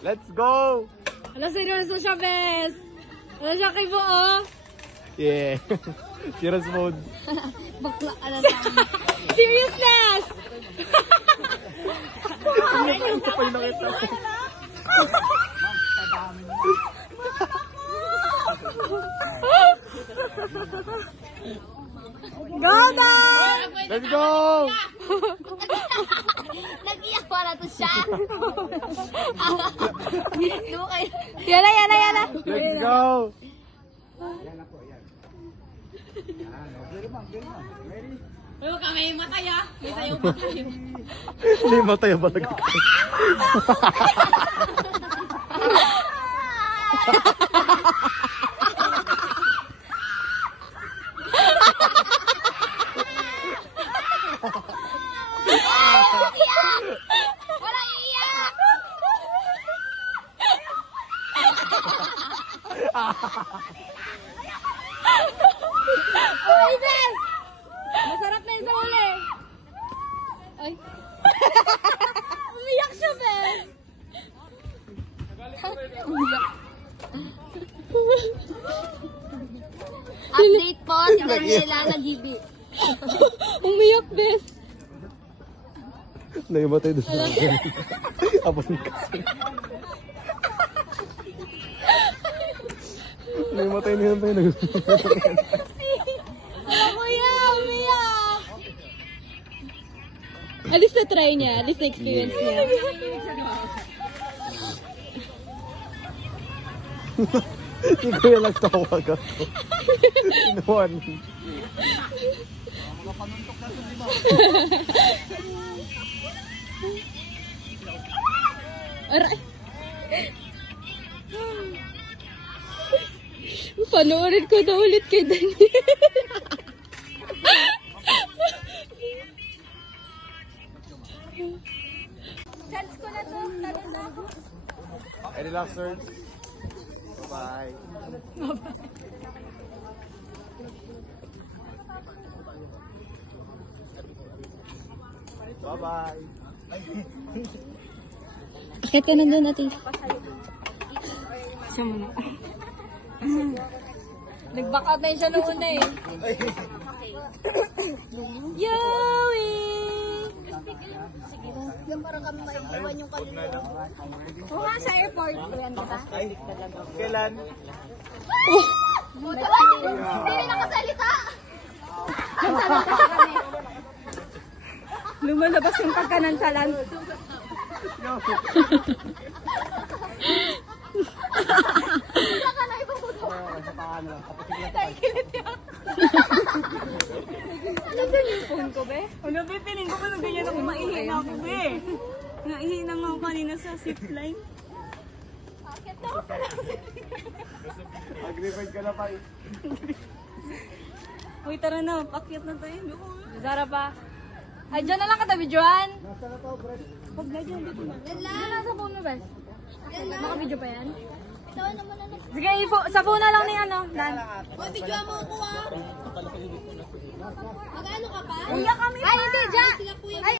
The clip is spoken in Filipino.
Let's go! Ano, seryoso siya, bes? Ano siya kay Buo? Yeah. Serious mode. Bakla ka na namin. Seriousness! Ang kapal na kita. Go na! Let's go! Nag-iyak para to siya. Yan na. Let's go! Huwag ka may matay ah. May sayo matay. Hindi matay ba talaga? Wala iiyak! Ay, bes! Masarap na yung sa uli. Ay. Umiyak siya, bes. Update po, si Daniela nag-ibi. Umiyak, bes. Naimatay doon sa akin. Tapos kasi. Naimatay na yun tayo. Kuya, umiyak. At least na-try niya. At least na-experience niya. Si Kuya lang tawag ako. Inuwan. Aray. Panoorin ko na ulit kay Daniel. Chance ko na to. Talo na ako. Any last words? Bye-bye. Bye-bye. Akit ka nandun natin. Siya muna. Nag-back out na yun siya noon eh. Yowie! Yung parang kami maiiwan yung kanina. Oo nga sa airport. Ayan, diba? Kailan? Hindi nakasalita! Lumalabas yung pagkanansalan. Saka na ipaputo. Phone ko, be? Ano, be, piling ko pa na ganyan ako, maihina ako, be. Naihina nga ako kanina sa zipline. Bakit daw sa Mag-revive ka na pa eh. Uy, tara na, pakyat na tayo. Zara pa. Ay, dyan na lang katabi, Joan. Huwag na dyan, dito na. Yan lang. Ano sa phone mo, bes? Yan lang. Naka-video pa yan? Ito naman na. Sige, sa phone na lang ni ano, Dan. Uy, video mo ako ah. Mag-ano ka pa? Kuya kami Ay, hindi, dyan. Sila kuya.